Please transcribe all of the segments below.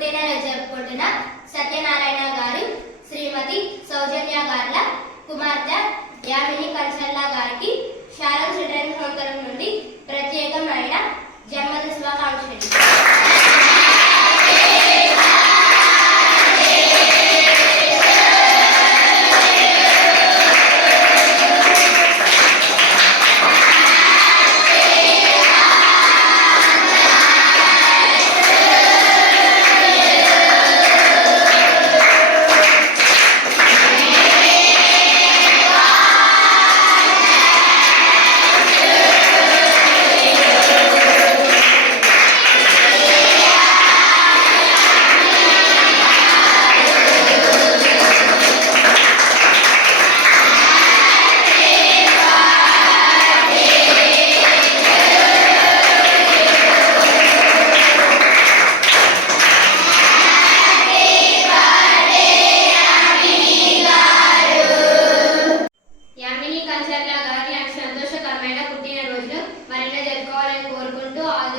పుట్టినరోజు జరుపుకుంటున్న సత్యనారాయణ గారు శ్రీమతి సౌజన్య గార్ల కుమార్తె యామిని కన్సల్లా గారికి శారల్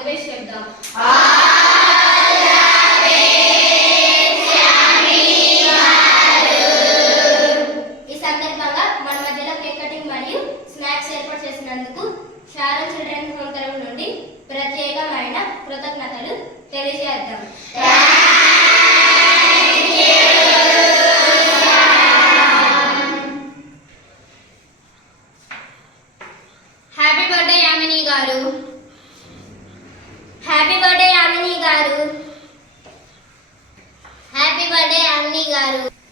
కోరుకుంటూ చెప్దాం ఈ సందర్భంగా మన మధ్యలో కేక్ కటింగ్ మరియు స్నాక్స్ ఏర్పాటు చేసినందుకు శారల్ చిల్డ్రన్ హోమ్ తరఫు నుండి ప్రత్యేకమైన కృతజ్ఞతలు తెలియజేద్దాం. హ్యాపీ బర్త్డే యామిని గారు. చేస్తారు